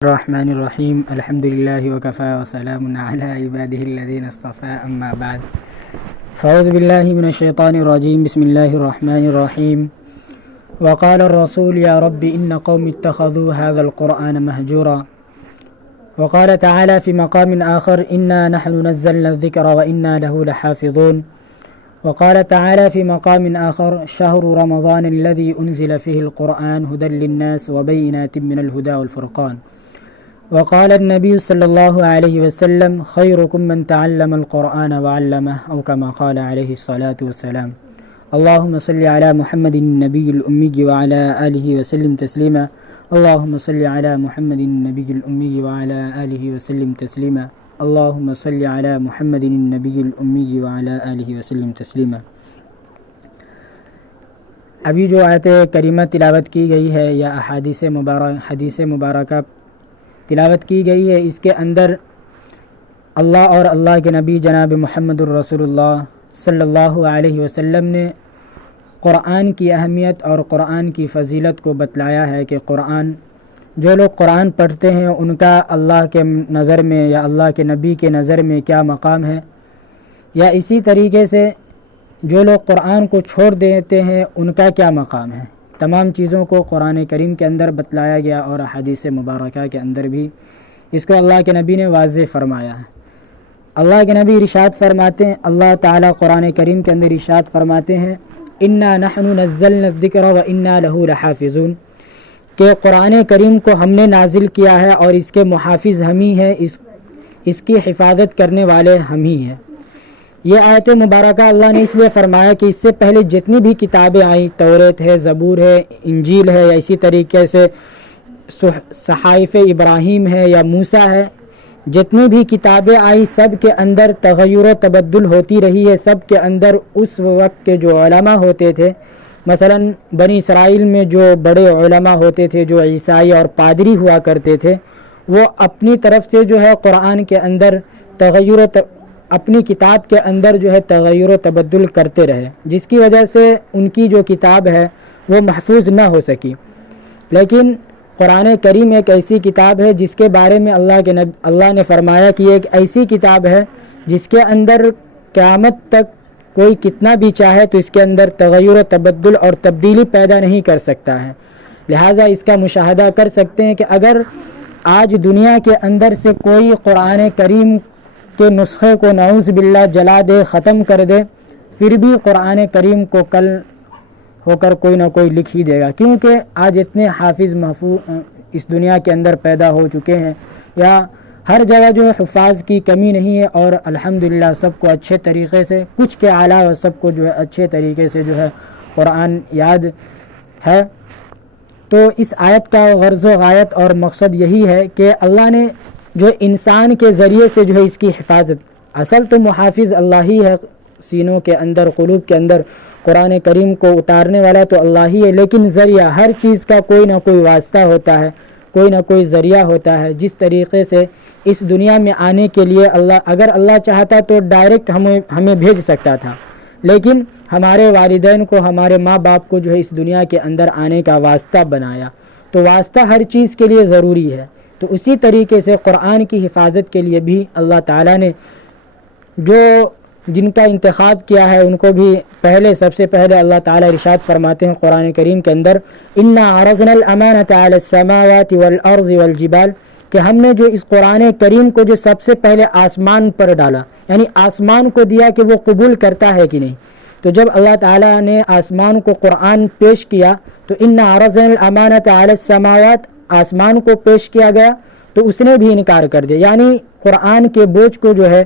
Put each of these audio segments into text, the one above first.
الرحمن الرحیم الحمد للہ وکفى وسلام علی عباده الذین اصطفى اما بعد فاعوذ باللہ من الشیطان الرجیم بسم اللہ الرحمن الرحیم وقال الرسول یا رب ان قوم اتخذوا هذا القرآن مهجورا وقال تعالی فی مقام آخر انا نحن نزلنا الذکر وانا له لحافظون وقال تعالی فی مقام آخر شهر رمضان الذي انزل فيه القرآن هدى للناس وبينات من الهدى والفرقان وقال النبي صلى الله عليه وسلم خيركم من تعلم القرآن وعلمه أو كما قال عليه الصلاة والسلام اللهم صل على محمد النبي الأمي وعلى آله وسلم تسليما اللهم صل على محمد النبي الأمي وعلى آله وسلم تسليما اللهم صل على محمد النبي الأمي وعلى آله وسلم تسليما. ابھی جو آیت کریمہ تلاوت کی گئی ہے یا حدیث مبارکہ تلاوت کی گئی ہے، اس کے اندر اللہ اور اللہ کے نبی جناب محمد الرسول اللہ صلی اللہ علیہ وسلم نے قرآن کی اہمیت اور قرآن کی فضیلت کو بتلایا ہے کہ جو لوگ قرآن پڑھتے ہیں ان کا اللہ کے نظر میں یا اللہ کے نبی کے نظر میں کیا مقام ہے، یا اسی طریقے سے جو لوگ قرآن کو چھوڑ دیتے ہیں ان کا کیا مقام ہے. تمام چیزوں کو قرآن کریم کے اندر بتلایا گیا اور حدیث مبارکہ کے اندر بھی اس کو اللہ کے نبی نے واضح فرمایا ہے. اللہ کے نبی ارشاد فرماتے ہیں، اللہ تعالیٰ قرآن کریم کے اندر ارشاد فرماتے ہیں انا نحن نزلنا الذکر وانا له لحافظون، کہ قرآن کریم کو ہم نے نازل کیا ہے اور اس کے محافظ ہم ہی ہیں، اس کی حفاظت کرنے والے ہم ہی ہیں. یہ آیت مبارکہ اللہ نے اس لیے فرمایا کہ اس سے پہلے جتنی بھی کتابیں آئیں، توریت ہے، زبور ہے، انجیل ہے، یا اسی طریقے سے صحائف ابراہیم ہے یا موسیٰ ہے، جتنی بھی کتابیں آئیں سب کے اندر تغیر و تبدل ہوتی رہی ہے. سب کے اندر اس وقت کے جو علماء ہوتے تھے، مثلا بنی اسرائیل میں جو بڑے علماء ہوتے تھے جو عیسائی اور پادری ہوا کرتے تھے، وہ اپنی طرف سے جو ہے قرآن کے اندر اپنی کتاب کے اندر جو ہے تغیر و تبدل کرتے رہے، جس کی وجہ سے ان کی جو کتاب ہے وہ محفوظ نہ ہو سکی. لیکن قرآن کریم ایک ایسی کتاب ہے جس کے بارے میں اللہ نے فرمایا کہ یہ ایک ایسی کتاب ہے جس کے اندر قیامت تک کوئی کتنا بھی چاہے تو اس کے اندر تغیر و تبدل اور تبدیلی پیدا نہیں کر سکتا ہے. لہٰذا اس کا مشاہدہ کر سکتے ہیں کہ اگر آج دنیا کے اندر سے کوئی قرآن کریم کے نسخے کو نعوذ باللہ جلا دے، ختم کر دے، پھر بھی قرآن کریم کو کل ہو کر کوئی نہ کوئی لکھ ہی دے گا، کیونکہ آج اتنے حافظ محفوظ اس دنیا کے اندر پیدا ہو چکے ہیں، یا ہر جگہ جو ہے حفاظ کی کمی نہیں ہے، اور الحمدللہ سب کو اچھے طریقے سے، کچھ کے علاوہ سب کو جو ہے اچھے طریقے سے جو ہے قرآن یاد ہے. تو اس آیت کا غرض و غایت اور مقصد یہی ہے کہ اللہ نے جو انسان کے ذریعے سے جو ہے اس کی حفاظت، اصل تو محافظ اللہ ہی ہے، سینوں کے اندر، قلوب کے اندر قرآن کریم کو اتارنے والا تو اللہ ہی ہے، لیکن ذریعہ ہر چیز کا کوئی نہ کوئی واسطہ ہوتا ہے، کوئی نہ کوئی ذریعہ ہوتا ہے. جس طریقے سے اس دنیا میں آنے کے لیے اگر اللہ چاہتا تو ڈائریکٹ ہمیں بھیج سکتا تھا، لیکن ہمارے والدین کو، ہمارے ماں باپ کو جو ہے اس دنیا کے اندر آنے کا واسطہ بنایا. تو واسطہ ہر چیز کے لیے ضروری ہے. تو اسی طریقے سے قرآن کی حفاظت کے لیے بھی اللہ تعالیٰ نے جن کا انتخاب کیا ہے ان کو بھی سب سے پہلے اللہ تعالیٰ ارشاد فرماتے ہیں قرآن کریم کے اندر انا عرضنا الامانۃ علی السماوات والارض والجبال، کہ ہم نے جو اس قرآن کریم کو جو سب سے پہلے آسمان پر ڈالا، یعنی آسمان کو دیا کہ وہ قبول کرتا ہے کہ نہیں. تو جب اللہ تعالیٰ نے آسمان کو قرآن پیش کیا تو انا عرضنا الامانۃ علی السماوات، آسمان کو پیش کیا گیا تو اس نے بھی انکار کر دیا، یعنی قرآن کے بوجھ کو جو ہے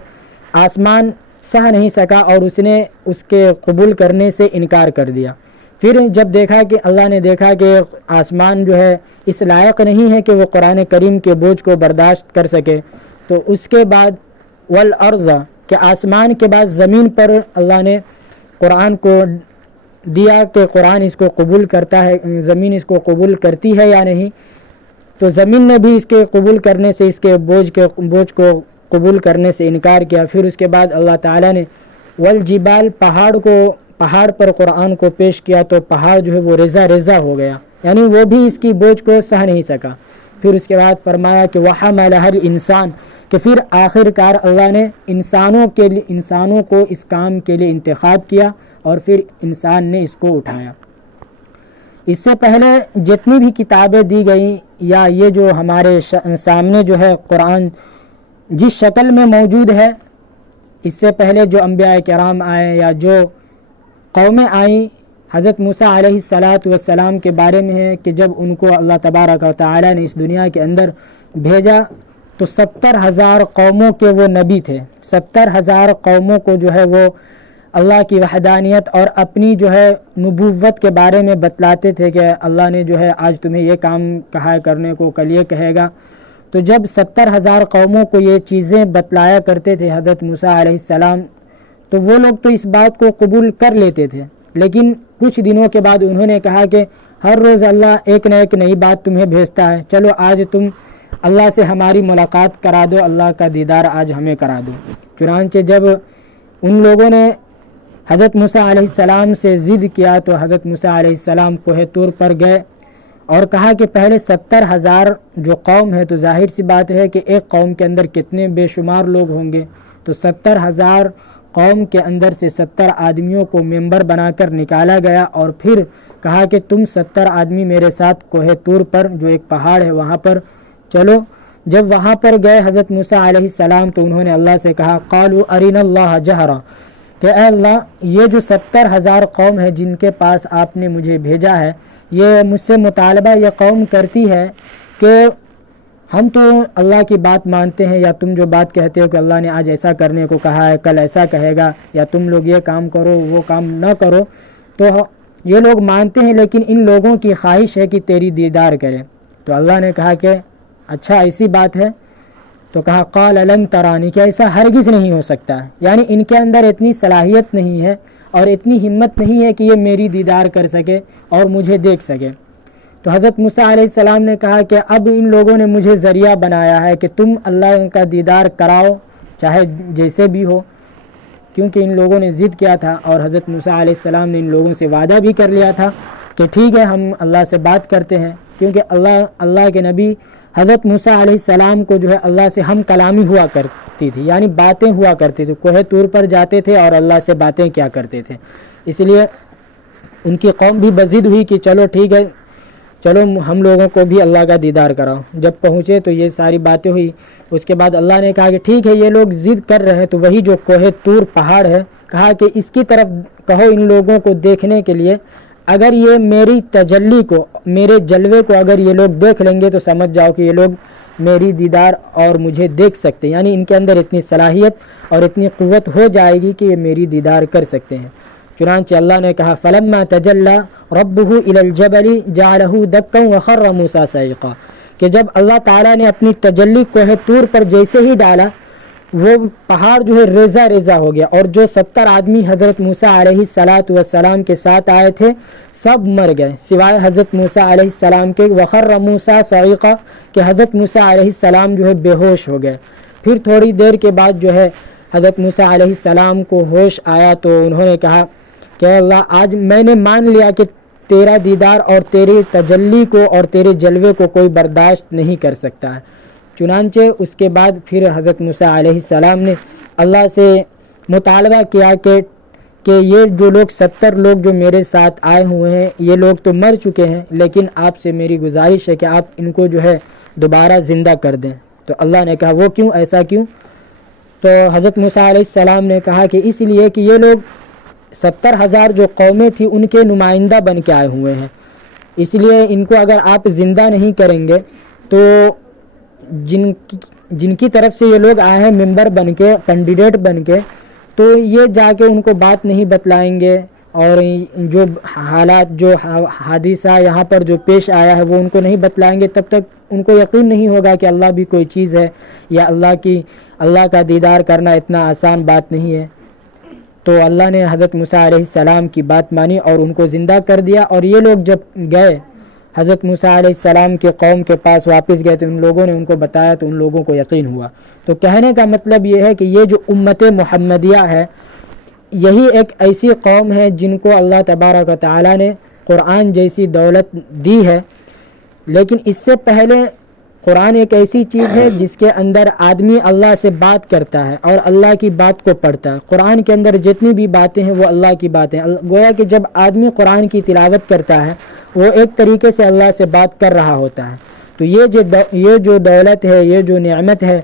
آسمان سہ نہیں سکا اور اس نے اس کے قبول کرنے سے انکار کر دیا. پھر جب اللہ نے دیکھا کہ آسمان جو ہے اس لائق نہیں ہے کہ وہ قرآن کریم کے بوجھ کو برداشت کر سکے، تو اس کے بعد والارض، کہ آسمان کے بعد زمین پر اللہ نے قرآن کو دیا کہ قرآن اس کو قبول کرتا ہے، زمین اس کو قبول کرتی ہے یا نہیں. تو زمین نے بھی اس کے قبول کرنے سے، اس کے بوجھ کو قبول کرنے سے انکار کیا. پھر اس کے بعد اللہ تعالیٰ نے والجبال، پہاڑ پر قرآن کو پیش کیا تو پہاڑ جو ہے وہ ریزہ ہو گیا، یعنی وہ بھی اس کی بوجھ کو سہ نہیں سکا. پھر اس کے بعد فرمایا کہ وَحَمَلَهَا الْإِنسان، کہ پھر آخر کار اللہ نے انسانوں کو اس کام کے لیے انتخاب کیا اور پھر انسان نے اس کو اٹھایا۔ اس سے پہلے جتنی بھی کتابیں دی گئیں یا یہ جو ہمارے سامنے جو ہے قرآن جس شکل میں موجود ہے، اس سے پہلے جو انبیاء کرام آئے یا جو قومیں آئیں، حضرت موسیٰ علیہ السلام کے بارے میں ہے کہ جب ان کو اللہ تبارک و تعالی نے اس دنیا کے اندر بھیجا تو 70,000 قوموں کے وہ نبی تھے۔ 70,000 قوموں کو جو ہے وہ اللہ کی وحدانیت اور اپنی جو ہے نبوت کے بارے میں بتلاتے تھے کہ اللہ نے جو ہے آج تمہیں یہ کام کہا کرنے کو، کل یہ کہے گا۔ تو جب 70,000 قوموں کو یہ چیزیں بتلایا کرتے تھے حضرت موسیٰ علیہ السلام، تو وہ لوگ تو اس بات کو قبول کر لیتے تھے، لیکن کچھ دنوں کے بعد انہوں نے کہا کہ ہر روز اللہ ایک نہ ایک نئی بات تمہیں بھیجتا ہے، چلو آج تم اللہ سے ہماری ملاقات کرا دو، اللہ کا دیدار آج ہمیں کرا دو۔ چنانچہ جب ان لوگوں نے حضرت موسیٰ علیہ السلام سے ضد کیا تو حضرت موسیٰ علیہ السلام کوہ طور پر گئے اور کہا کہ پہلے 70,000 جو قوم ہے تو ظاہر سی بات ہے کہ ایک قوم کے اندر کتنے بے شمار لوگ ہوں گے، تو 70,000 قوم کے اندر سے 70 آدمیوں کو ممبر بنا کر نکالا گیا اور پھر کہا کہ تم 70 آدمی میرے ساتھ کوہ طور پر جو ایک پہاڑ ہے وہاں پر چلو۔ جب وہاں پر گئے حضرت موسیٰ علیہ السلام تو انہوں نے اللہ سے کہا قالوا ارنا اللہ جہرا، کہ اے اللہ یہ جو 70,000 قوم ہے جن کے پاس آپ نے مجھے بھیجا ہے، یہ مجھ سے مطالبہ یہ قوم کرتی ہے کہ ہم تو اللہ کی بات مانتے ہیں، یا تم جو بات کہتے ہو کہ اللہ نے آج ایسا کرنے کو کہا ہے، کل ایسا کہے گا، یا تم لوگ یہ کام کرو وہ کام نہ کرو، تو یہ لوگ مانتے ہیں لیکن ان لوگوں کی خواہش ہے کہ تیری دیدار کرے۔ تو اللہ نے کہا کہ اچھا ایسی بات ہے، تو کہا قال لن ترانی، کہ ایسا ہرگز نہیں ہو سکتا، یعنی ان کے اندر اتنی صلاحیت نہیں ہے اور اتنی ہمت نہیں ہے کہ یہ میری دیدار کر سکے اور مجھے دیکھ سکے۔ تو حضرت موسیٰ علیہ السلام نے کہا کہ اب ان لوگوں نے مجھے ذریعہ بنایا ہے کہ تم اللہ کا دیدار کراؤ چاہے جیسے بھی ہو، کیونکہ ان لوگوں نے ضد کیا تھا اور حضرت موسیٰ علیہ السلام نے ان لوگوں سے وعدہ بھی کر لیا تھا کہ ٹھیک ہے ہم اللہ سے بات کرتے ہیں، کیونکہ اللہ کے نبی حضرت موسیٰ علیہ السلام کو جو ہے اللہ سے ہم کلامی ہوا کرتی تھی، یعنی باتیں ہوا کرتی تھی، کوہ طور پر جاتے تھے اور اللہ سے باتیں کیا کرتے تھے۔ اس لیے ان کی قوم بھی بضد ہوئی کہ چلو ٹھیک ہے، چلو ہم لوگوں کو بھی اللہ کا دیدار کراؤ۔ جب پہنچے تو یہ ساری باتیں ہوئی، اس کے بعد اللہ نے کہا کہ ٹھیک ہے یہ لوگ ضد کر رہے ہیں تو وہی جو کوہ طور پہاڑ ہے، کہا کہ اس کی طرف کہو ان لوگوں کو دیکھنے کے لیے، اگر یہ میری تجلی کو، میرے جلوے کو اگر یہ لوگ دیکھ لیں گے تو سمجھ جاؤ کہ یہ لوگ میری دیدار اور مجھے دیکھ سکتے ہیں، یعنی ان کے اندر اتنی صلاحیت اور اتنی قوت ہو جائے گی کہ یہ میری دیدار کر سکتے ہیں۔ چنانچہ اللہ نے کہا فلما تجلی ربہ الی الجبل جعلہ دکا وخر موسیٰ صعقا، کہ جب اللہ تعالیٰ نے اپنی تجلی کوہ طور پر جیسے ہی ڈالا وہ پہاڑ جو ہے ریزہ ریزہ ہو گیا، اور جو 70 آدمی حضرت موسیٰ علیہ السلام کے ساتھ آئے تھے سب مر گئے سوائے حضرت موسیٰ علیہ السلام کے، وخر موسیٰ صعقا، کہ حضرت موسیٰ علیہ السلام جو ہے بے ہوش ہو گئے۔ پھر تھوڑی دیر کے بعد جو ہے حضرت موسیٰ علیہ السلام کو ہوش آیا تو انہوں نے کہا کہ اللہ آج میں نے مان لیا کہ تیرا دیدار اور تیری تجلی کو اور تیرے جلوے کو کوئی برداشت نہیں کر سکتا ہے۔ چنانچہ اس کے بعد پھر حضرت موسیٰ علیہ السلام نے اللہ سے مطالبہ کیا کہ یہ جو لوگ 70 لوگ جو میرے ساتھ آئے ہوئے ہیں یہ لوگ تو مر چکے ہیں، لیکن آپ سے میری گزارش ہے کہ آپ ان کو جو ہے دوبارہ زندہ کر دیں۔ تو اللہ نے کہا وہ کیوں، ایسا کیوں؟ تو حضرت موسیٰ علیہ السلام نے کہا کہ اس لیے کہ یہ لوگ 70,000 جو قومیں تھیں ان کے نمائندہ بن کے آئے ہوئے ہیں، اس لیے ان کو اگر آپ زندہ نہیں کریں گے تو جن کی طرف سے یہ لوگ آئے ہیں ممبر بن کے، کینڈیڈیٹ بن کے، تو یہ جا کے ان کو بات نہیں بتلائیں گے، اور جو حالات جو حادثہ یہاں پر جو پیش آیا ہے وہ ان کو نہیں بتلائیں گے، تب تک ان کو یقین نہیں ہوگا کہ اللہ بھی کوئی چیز ہے یا اللہ کا دیدار کرنا اتنا آسان بات نہیں ہے۔ تو اللہ نے حضرت موسیٰ علیہ السلام کی بات مانی اور ان کو زندہ کر دیا، اور یہ لوگ جب گئے حضرت موسیٰ علیہ السلام کے قوم کے پاس واپس گئے تو ان لوگوں نے ان کو بتایا تو ان لوگوں کو یقین ہوا۔ تو کہنے کا مطلب یہ ہے کہ یہ جو امت محمدیہ ہے یہی ایک ایسی قوم ہے جن کو اللہ تبارک و تعالی نے قرآن جیسی دولت دی ہے، لیکن اس سے پہلے قرآن ایک ایسی چیز ہے جس کے اندر آدمی اللہ سے بات کرتا ہے اور اللہ کی بات کو پڑھتا ہے. قرآن کے اندر جتنی بھی باتیں ہیں وہ اللہ کی باتیں ہیں. گویا کہ جب آدمی قرآن کی تلاوت کرتا ہے وہ ایک طریقے سے اللہ سے بات کر رہا ہوتا ہے. تو یہ جو دولت ہے، یہ جو نعمت ہے،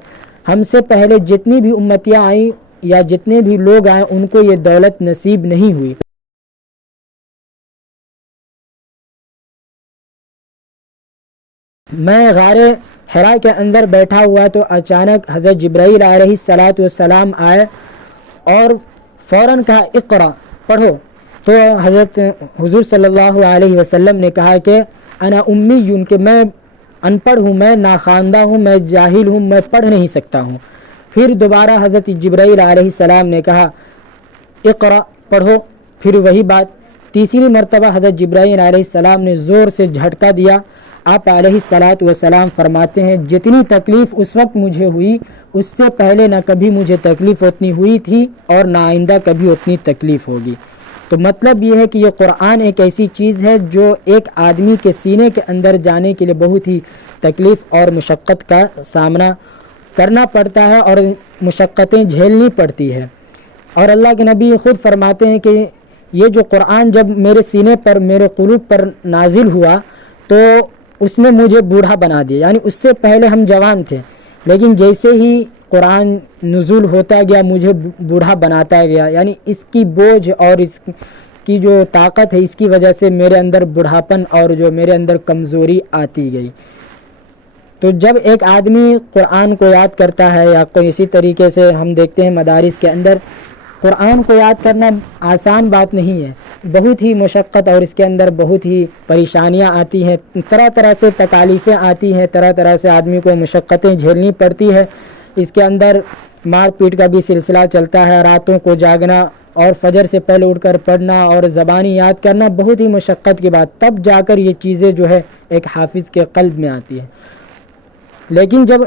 ہم سے پہلے جتنی بھی امتیاں آئیں یا جتنے بھی لوگ آئیں ان کو یہ دولت نصیب نہیں ہوئی. میں غار حرا کے اندر بیٹھا ہوا تو اچانک حضرت جبرائیل علیہ السلام آئے اور فوراً کہا اقرا، پڑھو. تو حضرت حضور صلی اللہ علیہ وسلم نے کہا کہ انا امی، کہ میں ان پڑھ ہوں، میں ناخواندہ ہوں، میں جاہل ہوں، میں پڑھ نہیں سکتا ہوں. پھر دوبارہ حضرت جبرائیل علیہ السلام نے کہا اقرا، پڑھو. پھر وہی بات. تیسری مرتبہ حضرت جبرائیل علیہ السلام نے زور سے جھٹکا دیا. آپ علیہ السلام فرماتے ہیں جتنی تکلیف اس وقت مجھے ہوئی اس سے پہلے نہ کبھی مجھے تکلیف اتنی ہوئی تھی اور نہ آئندہ کبھی اتنی تکلیف ہوگی. تو مطلب یہ ہے کہ یہ قرآن ایک ایسی چیز ہے جو ایک آدمی کے سینے کے اندر جانے کے لیے بہت ہی تکلیف اور مشقت کا سامنا کرنا پڑتا ہے اور مشقتیں جھیلنی پڑتی ہے. اور اللہ کے نبی خود فرماتے ہیں کہ یہ جو قرآن جب میرے سینے پر، میرے قلوب پر نازل ہوا تو اس نے مجھے بوڑھا بنا دیا. یعنی اس سے پہلے ہم جوان تھے، لیکن جیسے ہی قرآن نزول ہوتا گیا مجھے بوڑھا بناتا گیا. یعنی اس کی بوجھ اور اس کی جو طاقت ہے اس کی وجہ سے میرے اندر بوڑھاپن اور جو میرے اندر کمزوری آتی گئی. تو جب ایک آدمی قرآن کو یاد کرتا ہے یا کوئی اسی طریقے سے ہم دیکھتے ہیں مدارس کے اندر قرآن کو یاد کرنا آسان بات نہیں ہے، بہت ہی مشقت اور اس کے اندر بہت ہی پریشانیاں آتی ہیں، طرح طرح سے تکالیفیں آتی ہیں، طرح طرح سے آدمی کو مشقتیں جھیلنی پڑتی ہے. اس کے اندر مار پیٹ کا بھی سلسلہ چلتا ہے، راتوں کو جاگنا اور فجر سے پہلے اٹھ کر پڑھنا اور زبانی یاد کرنا بہت ہی مشقت کی بات. تب جا کر یہ چیزیں جو ہے ایک حافظ کے قلب میں آتی ہے. لیکن جب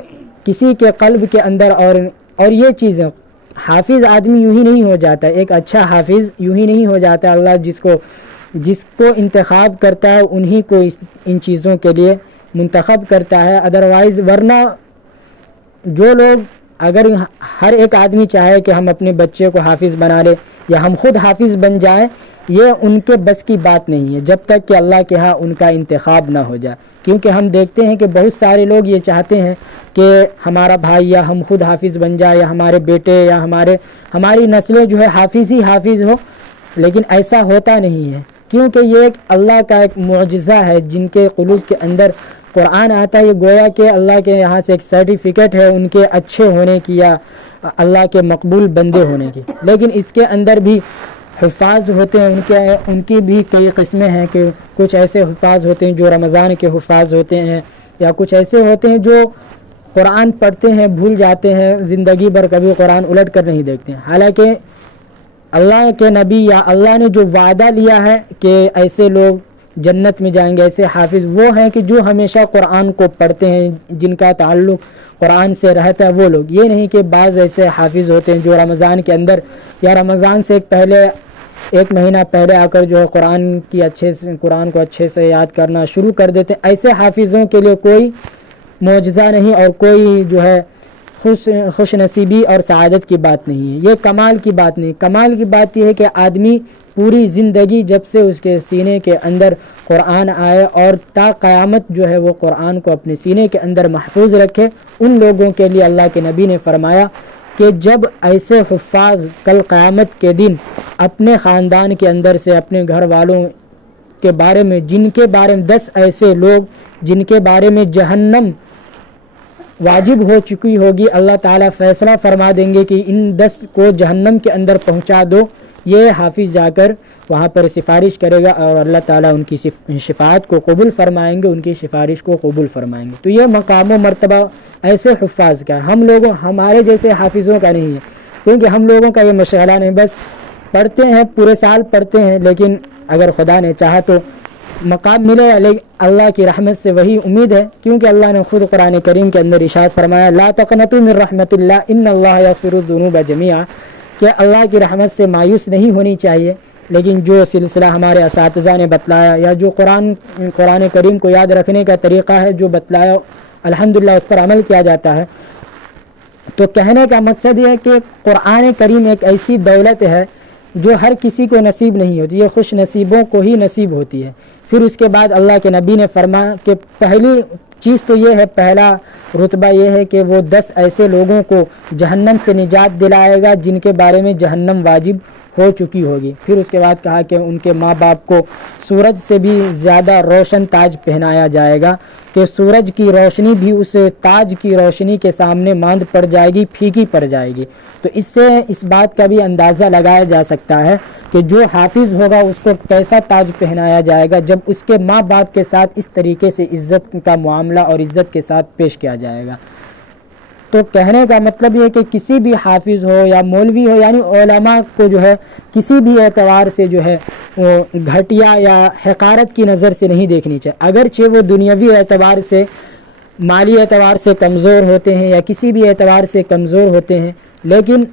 کسی کے قلب کے اندر اور یہ چیزیں، حافظ آدمی یوں ہی نہیں ہو جاتا، ایک اچھا حافظ یوں ہی نہیں ہو جاتا. اللہ جس کو انتخاب کرتا ہے انہی کو ان چیزوں کے لیے منتخب کرتا ہے. ادروائز ورنہ جو لوگ، اگر ہر ایک آدمی چاہے کہ ہم اپنے بچے کو حافظ بنا لے یا ہم خود حافظ بن جائیں، یہ ان کے بس کی بات نہیں ہے جب تک کہ اللہ کے ہاں ان کا انتخاب نہ ہو جائے. کیونکہ ہم دیکھتے ہیں کہ بہت سارے لوگ یہ چاہتے ہیں کہ ہمارا بھائی یا ہم خود حافظ بن جائے یا ہمارے بیٹے یا ہماری نسلیں جو ہے حافظ ہی حافظ ہو، لیکن ایسا ہوتا نہیں ہے. کیونکہ یہ ایک اللہ کا ایک معجزہ ہے. جن کے قلوب کے اندر قرآن آتا ہے یہ گویا کہ اللہ کے یہاں سے ایک سرٹیفکیٹ ہے ان کے اچھے ہونے کی یا اللہ کے مقبول بندے ہونے کی. لیکن اس کے اندر بھی حفاظ ہوتے ہیں، ان کی بھی کئی قسمیں ہیں کہ کچھ ایسے حفاظ ہوتے ہیں جو رمضان کے حفاظ ہوتے ہیں، یا کچھ ایسے ہوتے ہیں جو قرآن پڑھتے ہیں بھول جاتے ہیں، زندگی بھر کبھی قرآن الٹ کر نہیں دیکھتے ہیں. حالانکہ اللہ کے نبی یا اللہ نے جو وعدہ لیا ہے کہ ایسے لوگ جنت میں جائیں گے، ایسے حافظ وہ ہیں کہ جو ہمیشہ قرآن کو پڑھتے ہیں، جن کا تعلق قرآن سے رہتا ہے وہ لوگ. یہ نہیں کہ بعض ایسے حافظ ہوتے ہیں جو رمضان کے اندر یا رمضان سے ایک مہینہ پہلے آ کر جو ہے قرآن کو اچھے سے یاد کرنا شروع کر دیتے ہیں. ایسے حافظوں کے لیے کوئی معجزہ نہیں اور کوئی جو ہے خوش نصیبی اور سعادت کی بات نہیں ہے. یہ کمال کی بات نہیں. کمال کی بات یہ ہے کہ آدمی پوری زندگی جب سے اس کے سینے کے اندر قرآن آئے اور تا قیامت جو ہے وہ قرآن کو اپنے سینے کے اندر محفوظ رکھے. ان لوگوں کے لیے اللہ کے نبی نے فرمایا کہ جب ایسے حفاظ کل قیامت کے دن اپنے خاندان کے اندر سے اپنے گھر والوں کے بارے میں، جن کے بارے میں 10 ایسے لوگ جن کے بارے میں جہنم واجب ہو چکی ہوگی، اللہ تعالیٰ فیصلہ فرما دیں گے کہ ان 10 کو جہنم کے اندر پہنچا دو. یہ حافظ جا کر وہاں پر سفارش کرے گا اور اللہ تعالیٰ ان کی شفاعت کو قبول فرمائیں گے، ان کی سفارش کو قبول فرمائیں گے. تو یہ مقام و مرتبہ ایسے حفاظ کا ہے، ہمارے جیسے حافظوں کا نہیں ہے. کیونکہ ہم لوگوں کا یہ مشغلہ نہیں، بس پڑھتے ہیں پورے سال پڑھتے ہیں، لیکن اگر خدا نے چاہا تو مقام ملے. اللہ کی رحمت سے وہی امید ہے، کیونکہ اللہ نے خود قرآن کریم کے اندر ارشاد فرمایا لا تقنطوا من رحمت اللہ ان اللہ یغفر الذنوب جميعا، کہ اللہ کی رحمت سے مایوس نہیں ہونی چاہیے. لیکن جو سلسلہ ہمارے اساتذہ نے بتلایا یا جو قرآن کریم کو یاد رکھنے کا طریقہ ہے جو بتلایا الحمدللہ اس پر عمل کیا جاتا ہے۔ تو کہنے کا مقصد یہ ہے کہ قرآن کریم ایک ایسی دولت ہے جو ہر کسی کو نصیب نہیں ہوتی، یہ خوش نصیبوں کو ہی نصیب ہوتی ہے۔ پھر اس کے بعد اللہ کے نبی نے فرمایا کہ پہلی چیز تو یہ ہے، پہلا رتبہ یہ ہے کہ وہ 10 ایسے لوگوں کو جہنم سے نجات دلائے گا جن کے بارے میں جہنم واجب ہو چکی ہوگی۔ پھر اس کے بعد کہا کہ ان کے ماں باپ کو سورج سے بھی زیادہ روشن تاج پہنایا جائے گا کہ سورج کی روشنی بھی اس تاج کی روشنی کے سامنے ماند پڑ جائے گی، پھیکی پڑ جائے گی۔ تو اس سے اس بات کا بھی اندازہ لگایا جا سکتا ہے کہ جو حافظ ہوگا اس کو کیسا تاج پہنایا جائے گا جب اس کے ماں باپ کے ساتھ اس طریقے سے عزت کا معاملہ اور عزت کے ساتھ پیش کیا جائے گا۔ تو کہنے کا مطلب یہ ہے کہ کسی بھی حافظ ہو یا مولوی ہو، یعنی علماء کو جو ہے کسی بھی اعتبار سے جو ہے وہ گھٹیا یا حقارت کی نظر سے نہیں دیکھنی چاہیے، اگرچہ وہ دنیاوی اعتبار سے، مالی اعتبار سے کمزور ہوتے ہیں یا کسی بھی اعتبار سے کمزور ہوتے ہیں، لیکن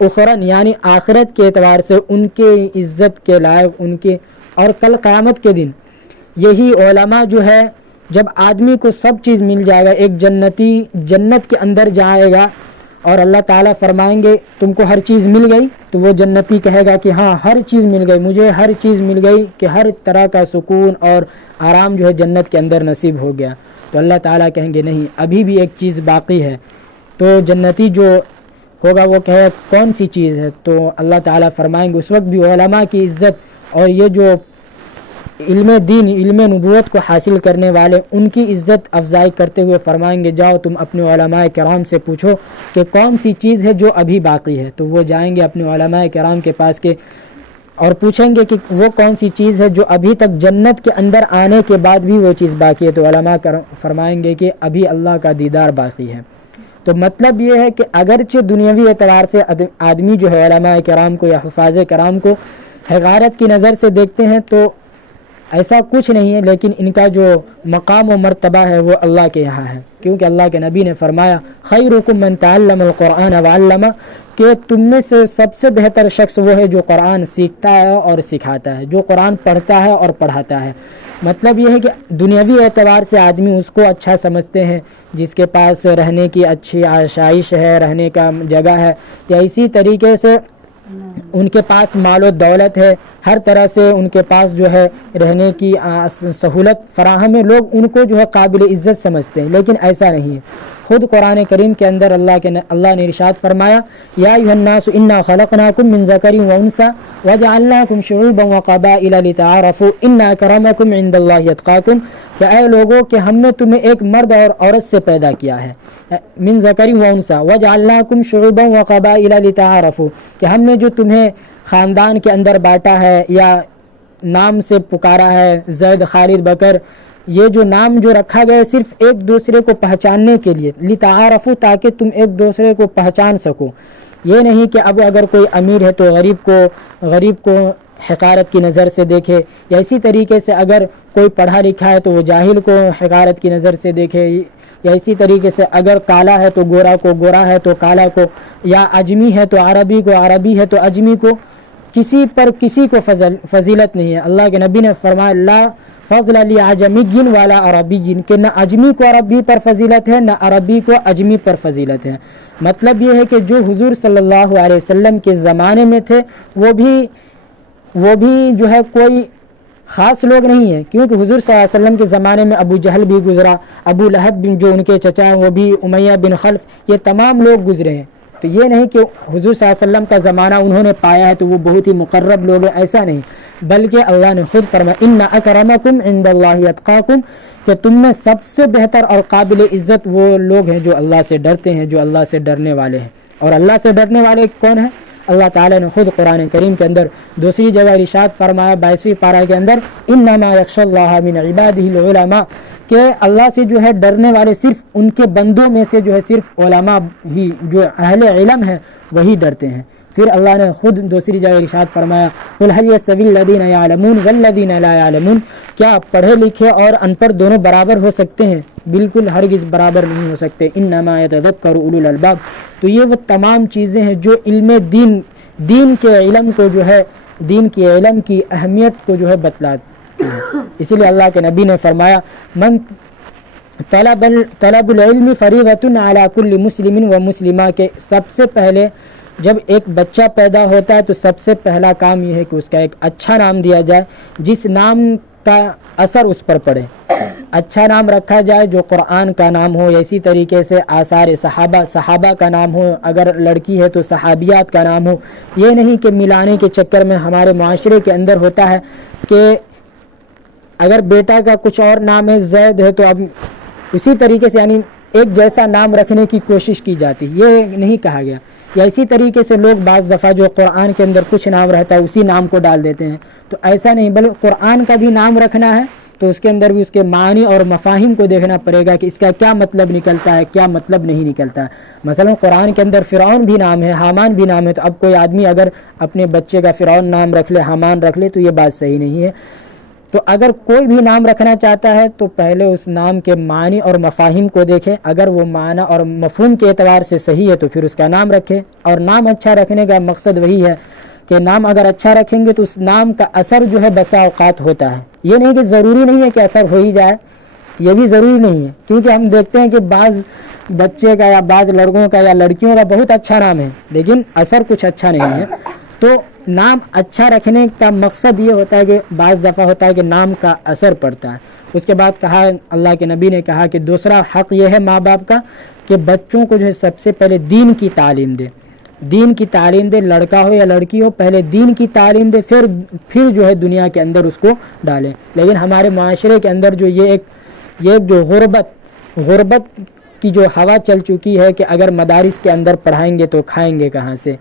اخراً یعنی آخرت کے اعتبار سے ان کے عزت کے لائق، ان کے اور کل قیامت کے دن یہی علماء جو ہے جب آدمی کو سب چیز مل جائے گا، ایک جنتی جنت کے اندر جائے گا اور اللہ تعالیٰ فرمائیں گے تم کو ہر چیز مل گئی، تو وہ جنتی کہے گا کہ ہاں ہر چیز مل گئی، مجھے ہر چیز مل گئی، کہ ہر طرح کا سکون اور آرام جو ہے جنت کے اندر نصیب ہو گیا۔ تو اللہ تعالیٰ کہیں گے نہیں، ابھی بھی ایک چیز باقی ہے۔ تو جنتی جو ہوگا وہ کہے کون سی چیز ہے؟ تو اللہ تعالیٰ فرمائیں گے اس وقت بھی علماء کی عزت اور یہ جو علم دین، علم نبوت کو حاصل کرنے والے، ان کی عزت افزائی کرتے ہوئے فرمائیں گے جاؤ تم اپنے علماء کرام سے پوچھو کہ کون سی چیز ہے جو ابھی باقی ہے۔ تو وہ جائیں گے اپنے علماء کرام کے پاس کے اور پوچھیں گے کہ وہ کون سی چیز ہے جو ابھی تک جنت کے اندر آنے کے بعد بھی وہ چیز باقی ہے۔ تو علماء فرمائیں گے کہ ابھی اللہ کا دیدار باقی ہے۔ تو مطلب یہ ہے کہ اگرچہ دنیاوی اعتبار سے آدمی جو ہے علماء کرام کو یا حفاظ کرام کو حقارت کی نظر سے دیکھتے ہیں تو ایسا کچھ نہیں ہے، لیکن ان کا جو مقام و مرتبہ ہے وہ اللہ کے یہاں ہے، کیونکہ اللہ کے نبی نے فرمایا خیرکم من تعلم القرآن وعلمہ، کہ تم میں سے سب سے بہتر شخص وہ ہے جو قرآن سیکھتا ہے اور سکھاتا ہے، جو قرآن پڑھتا ہے اور پڑھاتا ہے۔ مطلب یہ ہے کہ دنیاوی اعتبار سے آدمی اس کو اچھا سمجھتے ہیں جس کے پاس رہنے کی اچھی آشائش ہے، رہنے کا جگہ ہے، یا اسی طریقے سے ان کے پاس مال و دولت ہے، ہر طرح سے ان کے پاس جو ہے رہنے کی سہولت فراہم ہے، لوگ ان کو جو ہے قابل عزت سمجھتے ہیں، لیکن ایسا نہیں ہے۔ خود قرآن کریم کے اندر اللہ نے ارشاد فرمایا یا ایھا الناس انا خلقناکم من ذکر و انثی وجعلناکم شعوبا وقبائل لتعارفوا ان اکرمکم عند اللہ اتقاکم، کہ اے لوگوں کہ ہم نے تمہیں ایک مرد اور عورت سے پیدا کیا ہے، من ذکر و انثی وجعلناکم شعوبا وقبائل لتعارفوا، کہ ہم نے جو تمہیں خاندان کے اندر بانٹا ہے یا نام سے پکارا ہے، زید، خالد، بکر، یہ جو نام جو رکھا گیا ہے صرف ایک دوسرے کو پہچاننے کے لیے، لتعارفوا، تاکہ تم ایک دوسرے کو پہچان سکو۔ یہ نہیں کہ اب اگر کوئی امیر ہے تو غریب کو حقارت کی نظر سے دیکھے، یا اسی طریقے سے اگر کوئی پڑھا لکھا ہے تو وہ جاہل کو حقارت کی نظر سے دیکھے، یا اسی طریقے سے اگر کالا ہے تو گورا کو، گورا ہے تو کالا کو، یا عجمی ہے تو عربی کو، عربی ہے تو عجمی کو، کسی پر کسی کو فضیلت نہیں ہے۔ اللہ کے نبی نے فرمایا لا فضل لعجمی ولا عربی، کہ نہ عجمی کو عربی پر فضیلت ہے، نہ عربی کو عجمی پر فضیلت ہے۔ مطلب یہ ہے کہ جو حضور صلی اللہ علیہ وسلم کے زمانے میں تھے وہ بھی جو ہے کوئی خاص لوگ نہیں ہیں، کیونکہ حضور صلی اللہ علیہ وسلم کے زمانے میں ابو جہل بھی گزرا، ابو لہب بن جو ان کے چچا ہیں وہ بھی، امیہ بن خلف، یہ تمام لوگ گزرے ہیں۔ تو یہ نہیں کہ حضور صلی اللہ علیہ وسلم کا زمانہ انہوں نے پایا ہے تو وہ بہت ہی مقرب لوگ ہیں، ایسا نہیں، بلکہ اللہ نے خود فرمایا ان اکرمکم عند اللہ اتقاکم، کہ تم میں سب سے بہتر اور قابل عزت وہ لوگ ہیں جو اللہ سے ڈرتے ہیں، جو اللہ سے ڈرنے والے ہیں۔ اور اللہ سے ڈرنے والے کون ہیں؟ اللہ تعالیٰ نے خود قرآن کریم کے اندر دوسری جگہ ارشاد فرمایا 22ویں پارہ کے اندر انما یخشی اللہ من عبادہ العلماء، کہ اللہ سے جو ہے ڈرنے والے صرف ان کے بندوں میں سے جو ہے صرف علماء ہی، جو اہل علم ہیں وہی ڈرتے ہیں۔ پھر اللہ نے خود دوسری جگہ ارشاد فرمایا قل هل يستوي الذين يعلمون والذين لا يعلمون، کیا پڑھے لکھے اور ان پڑھ دونوں برابر ہو سکتے ہیں؟ بالکل ہرگز برابر نہیں ہو سکتے۔ انما يتذكر اولو الالباب، تو یہ وہ تمام چیزیں ہیں جو علم دین کے علم کو جو ہے، دین کے علم کی اہمیت کو جو ہے بتلاتی ہیں۔ اسی لیے اللہ کے نبی نے فرمایا طلب العلم فریضۃ علی کل مسلم و مسلمہ کے سب سے پہلے جب ایک بچہ پیدا ہوتا ہے تو سب سے پہلا کام یہ ہے کہ اس کا ایک اچھا نام دیا جائے جس نام کا اثر اس پر پڑے. اچھا نام رکھا جائے جو قرآن کا نام ہو, اسی طریقے سے آثار صحابہ کا نام ہو, اگر لڑکی ہے تو صحابیات کا نام ہو. یہ نہیں کہ ملانے کے چکر میں ہمارے معاشرے کے اندر ہوتا ہے کہ اگر بیٹا کا کچھ اور نام ہے زید ہے تو اب اسی طریقے سے یعنی ایک جیسا نام رکھنے کی کوشش کی جاتی. یہ نہیں کہا گیا. یا اسی طریقے سے لوگ بعض دفعہ جو قرآن کے اندر کچھ نام رہتا ہے اسی نام کو ڈال دیتے ہیں, تو ایسا نہیں, بلکہ قرآن کا بھی نام رکھنا ہے تو اس کے اندر بھی اس کے معنی اور مفاہیم کو دیکھنا پڑے گا کہ اس کا کیا مطلب نکلتا ہے, کیا مطلب نہیں نکلتا ہے. مثلا قرآن کے اندر فرعون بھی نام ہے, حامان بھی نام ہے, تو اب کوئی آدمی اگر اپنے بچے کا فرعون نام رکھ لے, حامان رکھ لے, تو یہ بات صحیح نہیں ہے. تو اگر کوئی بھی نام رکھنا چاہتا ہے تو پہلے اس نام کے معنی اور مفاہیم کو دیکھے. اگر وہ معنی اور مفہوم کے اعتبار سے صحیح ہے تو پھر اس کا نام رکھے. اور نام اچھا رکھنے کا مقصد وہی ہے کہ نام اگر اچھا رکھیں گے تو اس نام کا اثر جو ہے بسا اوقات ہوتا ہے. یہ نہیں کہ ضروری نہیں ہے کہ اثر ہو ہی جائے, یہ بھی ضروری نہیں ہے, کیونکہ ہم دیکھتے ہیں کہ بعض بچے کا یا بعض لڑکوں کا یا لڑکیوں کا بہت اچھا نام ہے لیکن اثر کچھ اچھا نہیں ہے. تو نام اچھا رکھنے کا مقصد یہ ہوتا ہے کہ بعض دفعہ ہوتا ہے کہ نام کا اثر پڑتا ہے. اس کے بعد کہا, اللہ کے نبی نے کہا کہ دوسرا حق یہ ہے ماں باپ کا کہ بچوں کو جو ہے سب سے پہلے دین کی تعلیم دے. دین کی تعلیم دے, لڑکا ہو یا لڑکی ہو, پہلے دین کی تعلیم دے, پھر جو ہے دنیا کے اندر اس کو ڈالیں. لیکن ہمارے معاشرے کے اندر جو یہ جو غربت کی جو ہوا چل چکی ہے کہ اگر مدارس کے اندر پڑھائیں گے تو کھائیں گے کہاں سے,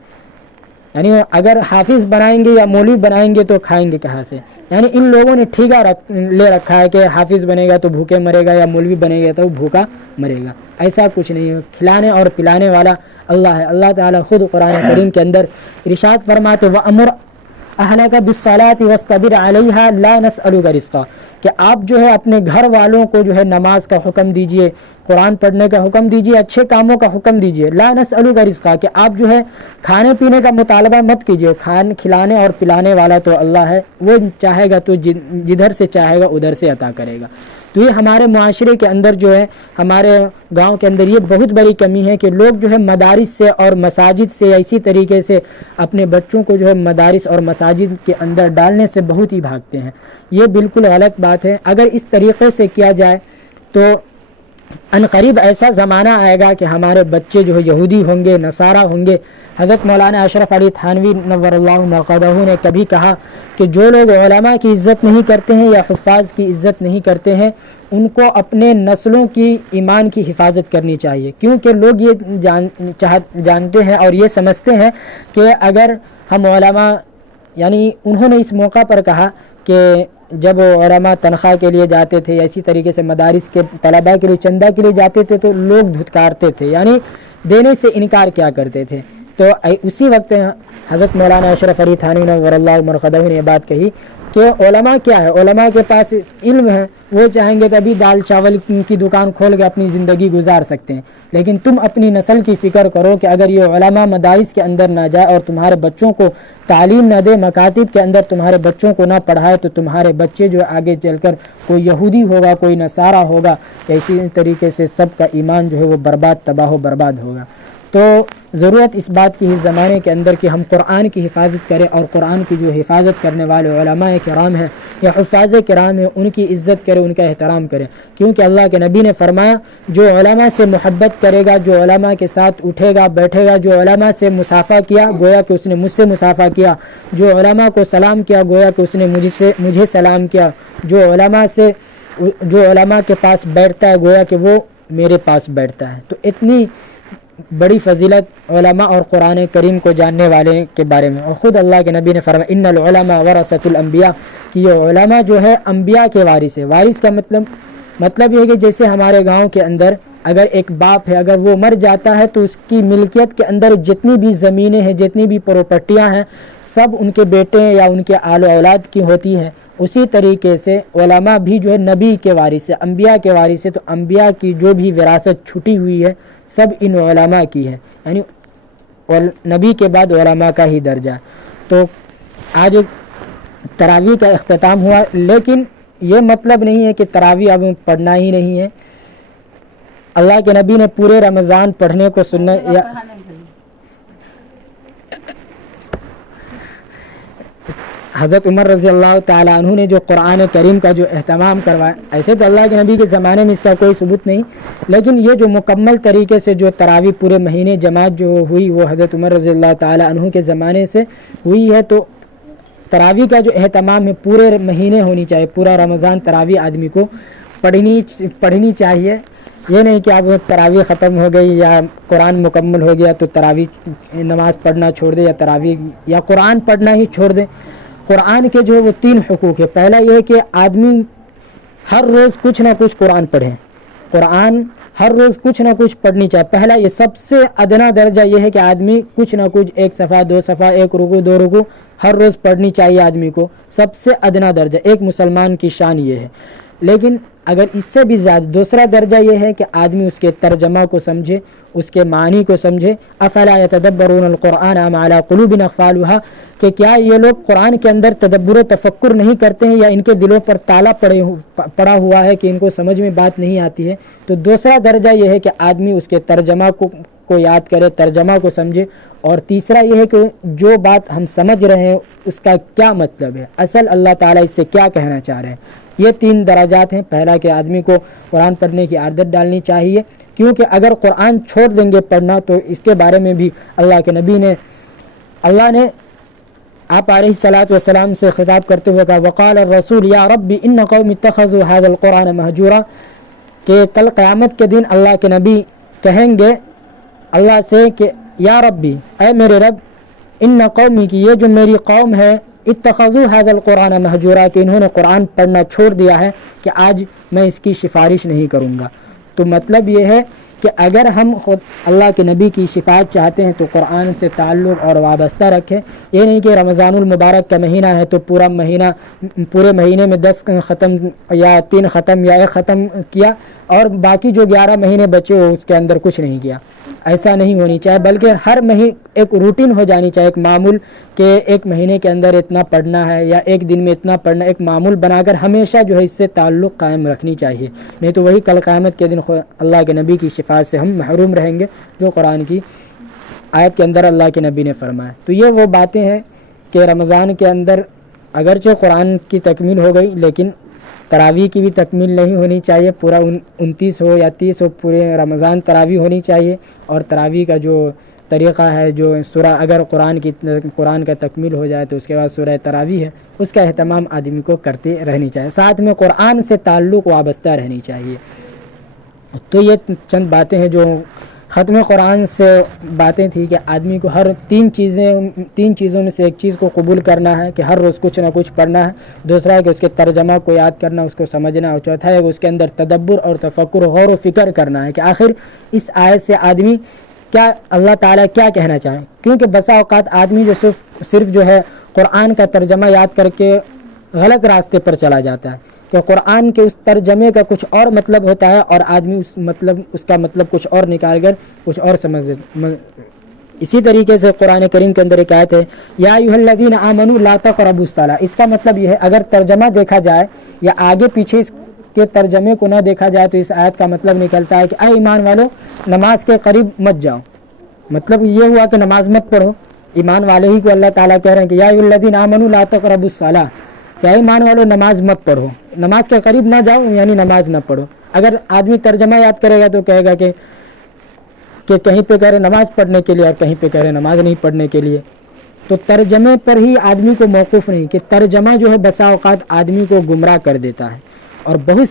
یعنی اگر حافظ بنائیں گے یا مولوی بنائیں گے تو کھائیں گے کہاں سے. یعنی ان لوگوں نے ٹھیکا لے رکھا ہے کہ حافظ بنے گا تو بھوکے مرے گا یا مولوی بنے گا تو بھوکا مرے گا. ایسا کچھ نہیں ہے. کھلانے اور پلانے والا اللہ ہے. اللہ تعالیٰ خود قرآن کریم کے اندر ارشاد فرماتے وَأَمُرْ أَهْلَكَ بِالصَّلَاةِ وَاسْتَبِرْ عَلَيْهَا لَا نَسْأَلُكَ رِزْقًا, کہ آپ جو ہے اپنے گھر والوں کو جو ہے نماز کا حکم دیجئے, قرآن پڑھنے کا حکم دیجئے, اچھے کاموں کا حکم دیجئے. لا نسألک رزقا, کہ آپ جو ہے کھانے پینے کا مطالبہ مت کیجئے. کھلانے اور پلانے والا تو اللہ ہے, وہ چاہے گا تو جدھر سے چاہے گا ادھر سے عطا کرے گا. تو یہ ہمارے معاشرے کے اندر جو ہے, ہمارے گاؤں کے اندر یہ بہت بڑی کمی ہے کہ لوگ جو ہے مدارس سے اور مساجد سے اسی طریقے سے اپنے بچوں کو جو ہے مدارس اور مساجد کے اندر ڈالنے سے بہت ہی بھاگتے ہیں. یہ بالکل غلط بات ہے. اگر اس طریقے سے کیا جائے تو عنقریب ایسا زمانہ آئے گا کہ ہمارے بچے جو ہے یہودی ہوں گے, نصارہ ہوں گے. حضرت مولانا اشرف علی تھانوی نور اللہ مرقدہ نے کبھی کہا کہ جو لوگ علماء کی عزت نہیں کرتے ہیں یا حفاظ کی عزت نہیں کرتے ہیں ان کو اپنے نسلوں کی ایمان کی حفاظت کرنی چاہیے. کیونکہ لوگ یہ جانتے ہیں اور یہ سمجھتے ہیں کہ اگر ہم علماء, یعنی انہوں نے اس موقع پر کہا کہ جب علماء تنخواہ کے لیے جاتے تھے, اسی طریقے سے مدارس کے طلباء کے لیے چندہ کے لیے جاتے تھے تو لوگ دھتکارتے تھے, یعنی دینے سے انکار کیا کرتے تھے. تو اسی وقت حضرت مولانا اشرف علی تھانوی نور اللہ مرقدہ نے یہ بات کہی کہ علماء کیا ہے, علماء کے پاس علم ہے, وہ چاہیں گے تو ابھی دال چاول کی دکان کھول کے اپنی زندگی گزار سکتے ہیں. لیکن تم اپنی نسل کی فکر کرو کہ اگر یہ علماء مدارس کے اندر نہ جائے اور تمہارے بچوں کو تعلیم نہ دے, مکاتب کے اندر تمہارے بچوں کو نہ پڑھائے, تو تمہارے بچے جو آگے چل کر کوئی یہودی ہوگا, کوئی نصارہ ہوگا, اسی طریقے سے سب کا ایمان جو ہے وہ برباد, تباہ و برباد ہوگا. تو ضرورت اس بات کی اس زمانے کے اندر کہ ہم قرآن کی حفاظت کریں اور قرآن کی جو حفاظت کرنے والے علماء کرام ہیں یا حفاظ کرام ہیں ان کی عزت کریں, ان کا احترام کریں. کیونکہ اللہ کے نبی نے فرمایا جو علماء سے محبت کرے گا, جو علماء کے ساتھ اٹھے گا بیٹھے گا, جو علماء سے مصافحہ کیا گویا کہ اس نے مجھ سے مصافحہ کیا, جو علماء کو سلام کیا گویا کہ اس نے مجھے سلام کیا, جو علماء کے پاس بیٹھتا ہے گویا کہ وہ میرے پاس بیٹھتا ہے. تو اتنی بڑی فضیلت علماء اور قرآن کریم کو جاننے والے کے بارے میں. اور خود اللہ کے نبی نے فرمایا ان العلماء ورثۃ الانبیاء, کہ یہ علماء جو ہے انبیاء کے وارث ہے. وارث کا مطلب یہ ہے کہ جیسے ہمارے گاؤں کے اندر اگر ایک باپ ہے, اگر وہ مر جاتا ہے تو اس کی ملکیت کے اندر جتنی بھی زمینیں ہیں, جتنی بھی پراپرٹیاں ہیں, سب ان کے بیٹے یا ان کے آل و اولاد کی ہوتی ہیں. اسی طریقے سے علماء بھی جو ہے نبی کے وارث ہے, انبیاء کے وارث ہے. تو انبیاء کی جو بھی وراثت چھٹی ہوئی ہے سب ان علماء کی ہے, یعنی نبی کے بعد علماء کا ہی درجہ. تو آج تراویح کا اختتام ہوا, لیکن یہ مطلب نہیں ہے کہ تراویح اب پڑھنا ہی نہیں ہے. اللہ کے نبی نے پورے رمضان پڑھنے کو سنت یا حضرت عمر رضی اللہ تعالیٰ عنہ نے جو قرآن کریم کا جو اہتمام کروایا، ایسے تو اللہ کے نبی کے زمانے میں اس کا کوئی ثبوت نہیں، لیکن یہ جو مکمل طریقے سے جو تراویح پورے مہینے جماعت جو ہوئی وہ حضرت عمر رضی اللہ تعالیٰ عنہ کے زمانے سے ہوئی ہے۔ تو تراویح کا جو اہتمام ہے پورے مہینے ہونی چاہیے، پورا رمضان تراویح آدمی کو پڑھنی چاہیے۔ یہ نہیں کہ اب تراویح ختم ہو گئی یا قرآن مکمل ہو گیا تو تراویح نماز پڑھنا چھوڑ دے، یا تراویح یا قرآن پڑھنا ہی چھوڑ دے۔ قرآن کے جو وہ 3 حقوق ہے، پہلا یہ ہے کہ آدمی ہر روز کچھ نہ کچھ قرآن پڑھے، قرآن ہر روز کچھ نہ کچھ پڑھنی چاہیے۔ پہلا یہ سب سے ادنا درجہ یہ ہے کہ آدمی کچھ نہ کچھ 1 صفحہ 2 صفحہ 1 رکوع 2 رکوع ہر روز پڑھنی چاہیے آدمی کو، سب سے ادنا درجہ ایک مسلمان کی شان یہ ہے۔ لیکن اگر اس سے بھی زیادہ دوسرا درجہ یہ ہے کہ آدمی اس کے ترجمہ کو سمجھے، اس کے معنی کو سمجھے۔ افلا یتدبرون القرآن ام علی قلوب اقفالها، کہ کیا یہ لوگ قرآن کے اندر تدبر و تفکر نہیں کرتے ہیں یا ان کے دلوں پر تالا پڑا ہوا ہے کہ ان کو سمجھ میں بات نہیں آتی ہے۔ تو دوسرا درجہ یہ ہے کہ آدمی اس کے ترجمہ کو یاد کرے، ترجمہ کو سمجھے، اور تیسرا یہ ہے کہ جو بات ہم سمجھ رہے ہیں اس کا کیا مطلب ہے، اصل اللہ تعالیٰ اس سے کیا کہنا چاہ رہے ہیں۔ یہ 3 درجات ہیں۔ پہلا کہ آدمی کو قرآن پڑھنے کی عادت ڈالنی چاہیے، کیونکہ اگر قرآن چھوڑ دیں گے پڑھنا تو اس کے بارے میں بھی اللہ نے آپ علیہ الصلاۃ والسلام سے خطاب کرتے ہوئے کہا وقال الرسول یا رب ان قوم اتخذوا هذا القرآن مہجورا، کہ کل قیامت کے دن اللہ کے نبی کہیں گے اللہ سے کہ یا ربی، اے میرے رب، ان قومی کی یہ جو میری قوم ہے، اتخذوا هذا القرآن مہجورا، کہ انہوں نے قرآن پڑھنا چھوڑ دیا ہے، کہ آج میں اس کی سفارش نہیں کروں گا۔ تو مطلب یہ ہے کہ اگر ہم خود اللہ کے نبی کی شفاعت چاہتے ہیں تو قرآن سے تعلق اور وابستہ رکھیں۔ یہ نہیں کہ رمضان المبارک کا مہینہ ہے تو پورے مہینے میں 10 ختم یا 3 ختم یا 1 ختم کیا اور باقی جو 11 مہینے بچے ہو اس کے اندر کچھ نہیں کیا، ایسا نہیں ہونی چاہیے، بلکہ ہر مہینے ایک روٹین ہو جانی چاہیے، ایک معمول کہ 1 مہینے کے اندر اتنا پڑھنا ہے یا 1 دن میں اتنا پڑھنا، ایک معمول بنا کر ہمیشہ جو ہے اس سے تعلق قائم رکھنی چاہیے، نہیں تو وہی کل قیامت کے دن اللہ کے نبی کی شفاعت سے ہم محروم رہیں گے، جو قرآن کی آیت کے اندر اللہ کے نبی نے فرمایا۔ تو یہ وہ باتیں ہیں کہ رمضان کے اندر اگرچہ قرآن کی تکمیل ہو گئی لیکن تراویح کی بھی تکمیل نہیں ہونی چاہیے، پورا 29 ہو یا 30 ہو، پورے رمضان تراویح ہونی چاہیے۔ اور تراویح کا جو طریقہ ہے، جو سورہ اگر قرآن کا تکمیل ہو جائے تو اس کے بعد سورہ تراویح ہے، اس کا اہتمام آدمی کو کرتے رہنی چاہیے، ساتھ میں قرآن سے تعلق وابستہ رہنی چاہیے۔ تو یہ چند باتیں ہیں جو ختم قرآن سے باتیں تھیں کہ آدمی کو ہر 3 چیزوں میں سے ایک چیز کو قبول کرنا ہے کہ ہر روز کچھ نہ کچھ پڑھنا ہے، دوسرا ہے کہ اس کے ترجمہ کو یاد کرنا، اس کو سمجھنا، اور چوتھا ہے کہ اس کے اندر تدبر اور تفکر، غور و فکر کرنا ہے کہ آخر اس آیت سے آدمی کیا اللہ تعالیٰ کیا کہنا چاہیں۔ کیونکہ بسا اوقات آدمی جو صرف جو ہے قرآن کا ترجمہ یاد کر کے غلط راستے پر چلا جاتا ہے کہ قرآن کے اس ترجمے کا کچھ اور مطلب ہوتا ہے اور آدمی اس کا مطلب کچھ اور نکال کر کچھ اور سمجھ۔ اسی طریقے سے قرآن کریم کے اندر ایک آیت ہے یا ایھا الذین آمنوا لا تقربوا الصلاۃ، اس کا مطلب یہ ہے اگر ترجمہ دیکھا جائے یا آگے پیچھے اس کے ترجمے کو نہ دیکھا جائے تو اس آیت کا مطلب نکلتا ہے کہ اے ایمان والو نماز کے قریب مت جاؤ، مطلب یہ ہوا کہ نماز مت پڑھو۔ ایمان والے ہی کو اللہ تعالیٰ کہہ رہے ہیں کہ یا ایھا الذین آمنوا لا تقربوا الصلاۃ، کہ اے ایمان والو نماز مت پڑھو، نماز کے قریب نہ جاؤ یعنی نماز نہ پڑھو۔ اگر آدمی ترجمہ یاد کرے گا تو کہے گا کہ کہیں پہ کہہ رہے نماز پڑھنے کے لیے اور کہیں پہ کہہ رہے نماز نہیں پڑھنے کے لیے، تو ترجمے پر ہی آدمی کو موقوف نہیں کہ ترجمہ جو ہے بسا اوقات آدمی کو گمراہ کر دیتا ہے۔ اور بہت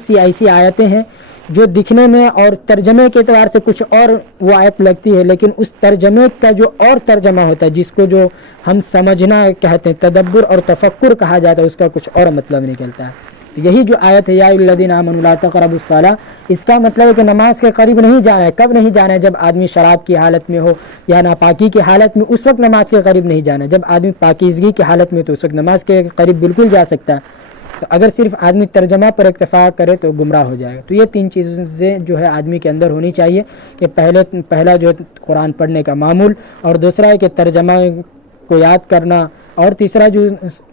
سی ایسی آیتیں ہیں جو دکھنے میں اور ترجمے کے اعتبار سے کچھ اور وہ آیت لگتی ہے، لیکن اس ترجمے کا جو اور ترجمہ ہوتا ہے جس کو جو ہم سمجھنا کہتے ہیں، تدبر اور تفکر کہا جاتا ہے، اس کا کچھ اور مطلب نکلتا ہے۔ تو یہی جو آیت ہے یا ایھا الذین آمنوا لا تقربوا الصلاۃ، اس کا مطلب ہے کہ نماز کے قریب نہیں جانا ہے۔ کب نہیں جانا ہے؟ جب آدمی شراب کی حالت میں ہو یا ناپاکی کی حالت میں، اس وقت نماز کے قریب نہیں جانا ہے۔ جب آدمی پاکیزگی کی حالت میں تو اس وقت نماز کے قریب بالکل جا سکتا ہے۔ تو اگر صرف آدمی ترجمہ پر اکتفا کرے تو گمراہ ہو جائے گا۔ تو یہ 3 چیزیں جو ہے آدمی کے اندر ہونی چاہیے کہ پہلا جو قرآن پڑھنے کا معمول، اور دوسرا ہے کہ ترجمہ کو یاد کرنا، اور تیسرا جو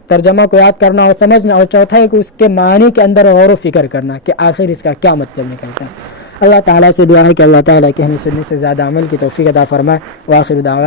ترجمہ کو یاد کرنا اور سمجھنا، اور چوتھا ہے کہ اس کے معنی کے اندر غور و فکر کرنا کہ آخر اس کا کیا مطلب نکلتا ہے۔ اللہ تعالیٰ سے دعا ہے کہ اللہ تعالیٰ کہنے سننے سے زیادہ عمل کی توفیق عطا فرمائے۔ وآخر دعوانا